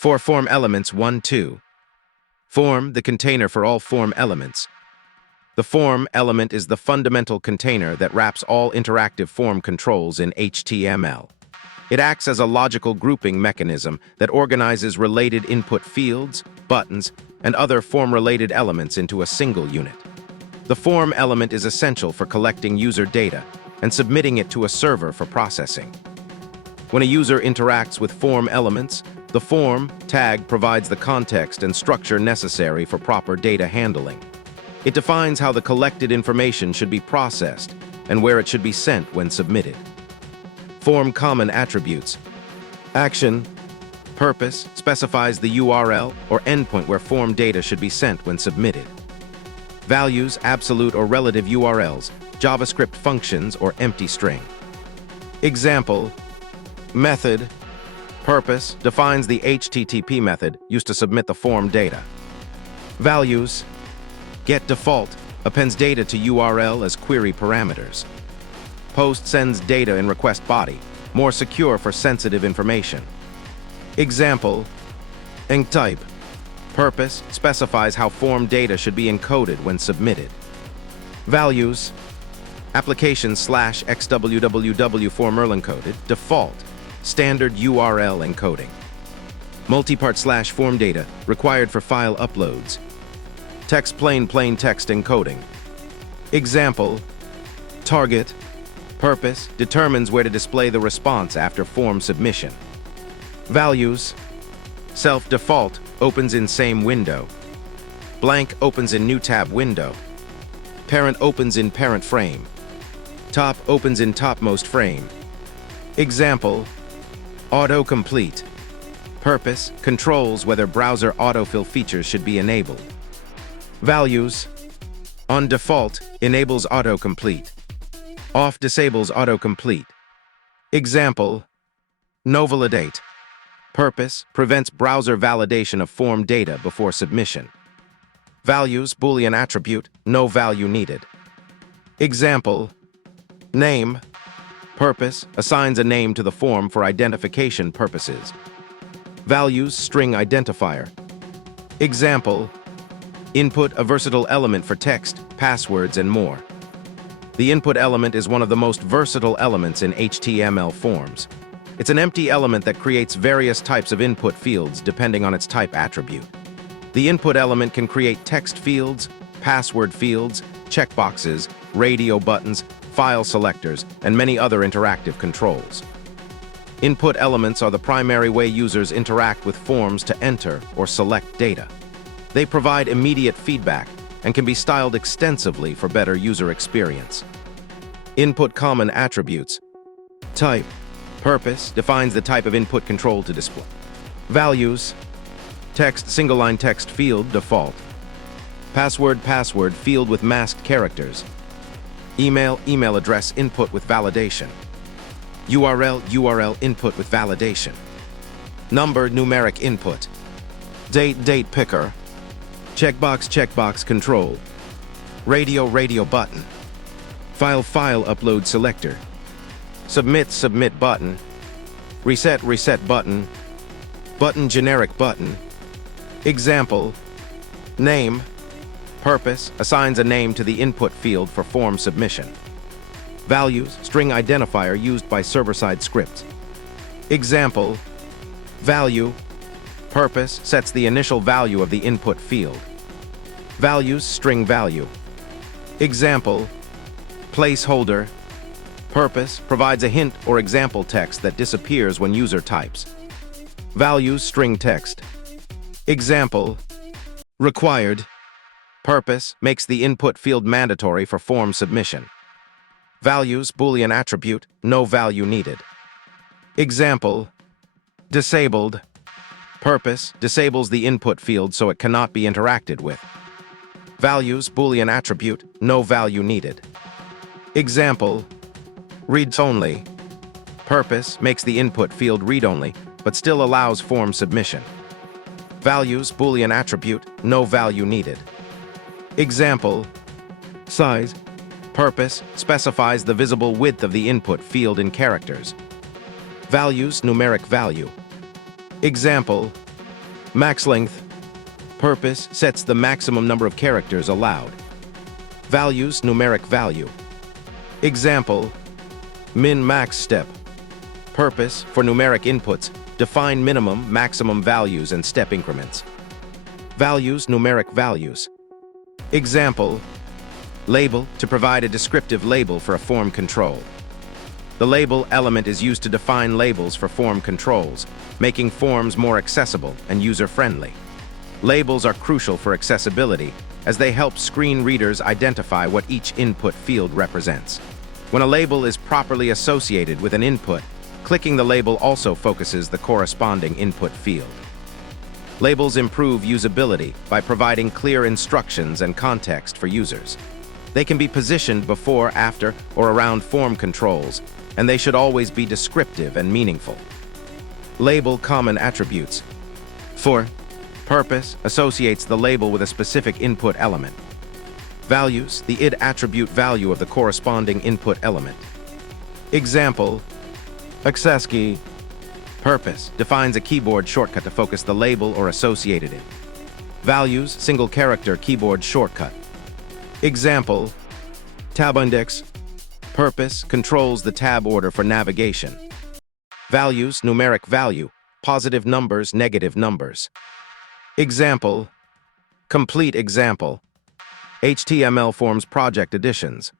For form elements 1, 2. Form, the container for all form elements. The form element is the fundamental container that wraps all interactive form controls in HTML. It acts as a logical grouping mechanism that organizes related input fields, buttons, and other form-related elements into a single unit. The form element is essential for collecting user data and submitting it to a server for processing. When a user interacts with form elements, the form tag provides the context and structure necessary for proper data handling. It defines how the collected information should be processed and where it should be sent when submitted. Form common attributes. Action, purpose specifies the URL or endpoint where form data should be sent when submitted. Values, absolute or relative URLs, JavaScript functions, or empty string. Example, method, purpose defines the HTTP method used to submit the form data. Values, get default appends data to URL as query parameters. Post sends data in request body, more secure for sensitive information. Example, enctype, purpose specifies how form data should be encoded when submitted. Values, application/xwww form URL encoded, default, standard URL encoding. Multipart/form data, required for file uploads. Text plain text encoding. Example, target, purpose determines where to display the response after form submission. Values, self-default opens in same window. Blank opens in new tab window. Parent opens in parent frame. Top opens in topmost frame. Example, autocomplete. Purpose controls whether browser autofill features should be enabled. Values, on default enables autocomplete. Off disables autocomplete. Example, no validate. Purpose prevents browser validation of form data before submission. Values, Boolean attribute, no value needed. Example, name, purpose assigns a name to the form for identification purposes. Values, string identifier. Example, input a versatile element for text, passwords, and more. The input element is one of the most versatile elements in HTML forms. It's an empty element that creates various types of input fields depending on its type attribute. The input element can create text fields, password fields, checkboxes, radio buttons, file selectors, and many other interactive controls. Input elements are the primary way users interact with forms to enter or select data. They provide immediate feedback and can be styled extensively for better user experience. Input common attributes. Type, purpose defines the type of input control to display. Values, text single-line text field default. Password field with masked characters. Email address input with validation. URL input with validation. Number numeric input. Date picker. Checkbox control. Radio button. File upload selector. Submit button. Reset button. Button generic button. Example, name, purpose assigns a name to the input field for form submission. Values, string identifier used by server-side scripts. Example, value, purpose sets the initial value of the input field. Values, string value. Example, placeholder, purpose provides a hint or example text that disappears when user types. Values, string text. Example, required, purpose makes the input field mandatory for form submission. Values, Boolean attribute, no value needed. Example, disabled, purpose disables the input field so it cannot be interacted with. Values, Boolean attribute, no value needed. Example, reads only, purpose makes the input field read-only, but still allows form submission. Values, Boolean attribute, no value needed. Example, size, purpose specifies the visible width of the input field in characters. Values, numeric value. Example, Max length. Purpose sets the maximum number of characters allowed. Values, numeric value. Example, min-max step. Purpose, for numeric inputs, define minimum, maximum values and step increments. Values, numeric values. Example, label, to provide a descriptive label for a form control. The label element is used to define labels for form controls, making forms more accessible and user-friendly. Labels are crucial for accessibility, as they help screen readers identify what each input field represents. When a label is properly associated with an input, clicking the label also focuses the corresponding input field. Labels improve usability by providing clear instructions and context for users. They can be positioned before, after, or around form controls, and they should always be descriptive and meaningful. Label common attributes. For purpose associates the label with a specific input element. Values, the id attribute value of the corresponding input element. Example, access key. Purpose defines a keyboard shortcut to focus the label or associated it. Values, single character keyboard shortcut. Example, tab index. Purpose controls the tab order for navigation. Values, numeric value, positive numbers, negative numbers. Example, complete example. HTML forms project additions.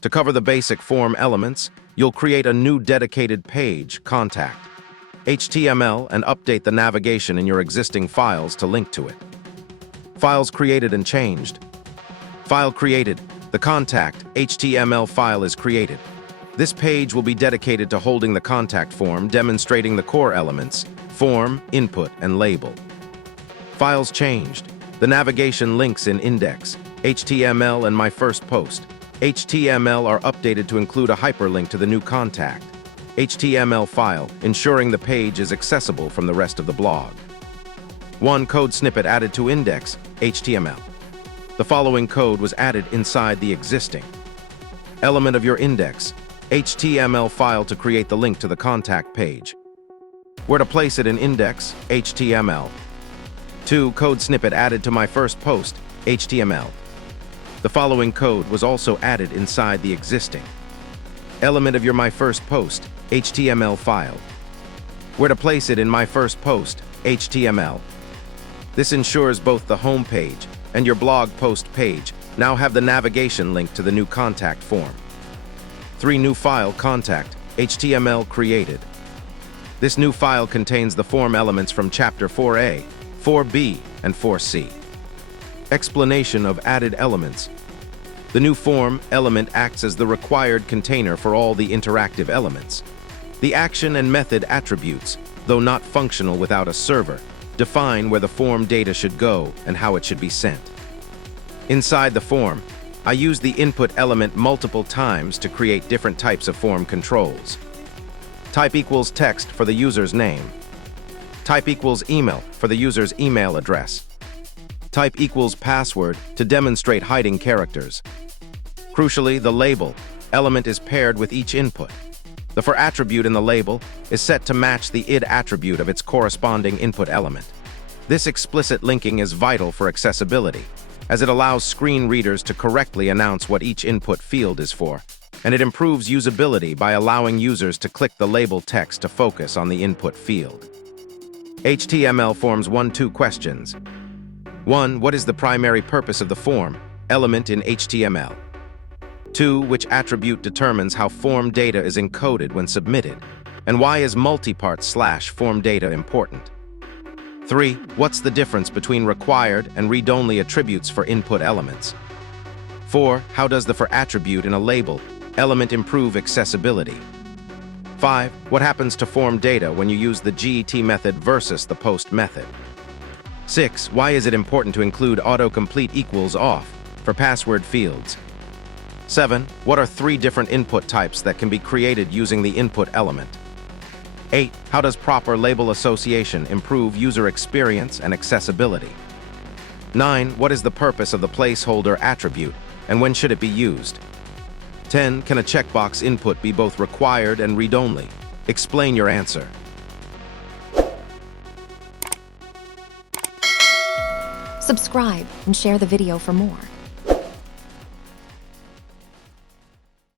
To cover the basic form elements, you'll create a new dedicated page, contact, HTML, and update the navigation in your existing files to link to it. Files created and changed. File created. The contact HTML file is created. This page will be dedicated to holding the contact form, demonstrating the core elements, form, input, and label. Files changed. The navigation links in index, HTML, and my first post. HTML are updated to include a hyperlink to the new contact HTML file, ensuring the page is accessible from the rest of the blog. One code snippet added to index, HTML. The following code was added inside the existing element of your index, HTML file to create the link to the contact page. Where to place it in index, HTML. 2 code snippet added to my first post, HTML. The following code was also added inside the existing element of your my first post, HTML file. Where to place it in my first post, HTML. This ensures both the home page and your blog post page now have the navigation link to the new contact form. 3 new file contact, HTML created. This new file contains the form elements from Chapter 4a, 4b, and 4c. Explanation of added elements. The new form element acts as the required container for all the interactive elements. The action and method attributes, though not functional without a server, define where the form data should go and how it should be sent. Inside the form, I use the input element multiple times to create different types of form controls. Type equals text for the user's name. Type equals email for the user's email address. Type equals password to demonstrate hiding characters. Crucially, the label element is paired with each input. The for attribute in the label is set to match the id attribute of its corresponding input element. This explicit linking is vital for accessibility, as it allows screen readers to correctly announce what each input field is for, and it improves usability by allowing users to click the label text to focus on the input field. HTML forms 1-2 questions. 1. What is the primary purpose of the form element in HTML? 2. Which attribute determines how form data is encoded when submitted? And why is multipart / form data important? 3. What's the difference between required and read-only attributes for input elements? 4. How does the for attribute in a label element improve accessibility? 5. What happens to form data when you use the GET method versus the post method? 6. Why is it important to include autocomplete equals off for password fields? 7. What are 3 different input types that can be created using the input element? 8. How does proper label association improve user experience and accessibility? 9. What is the purpose of the placeholder attribute, and when should it be used? 10. Can a checkbox input be both required and read-only? Explain your answer. Subscribe and share the video for more.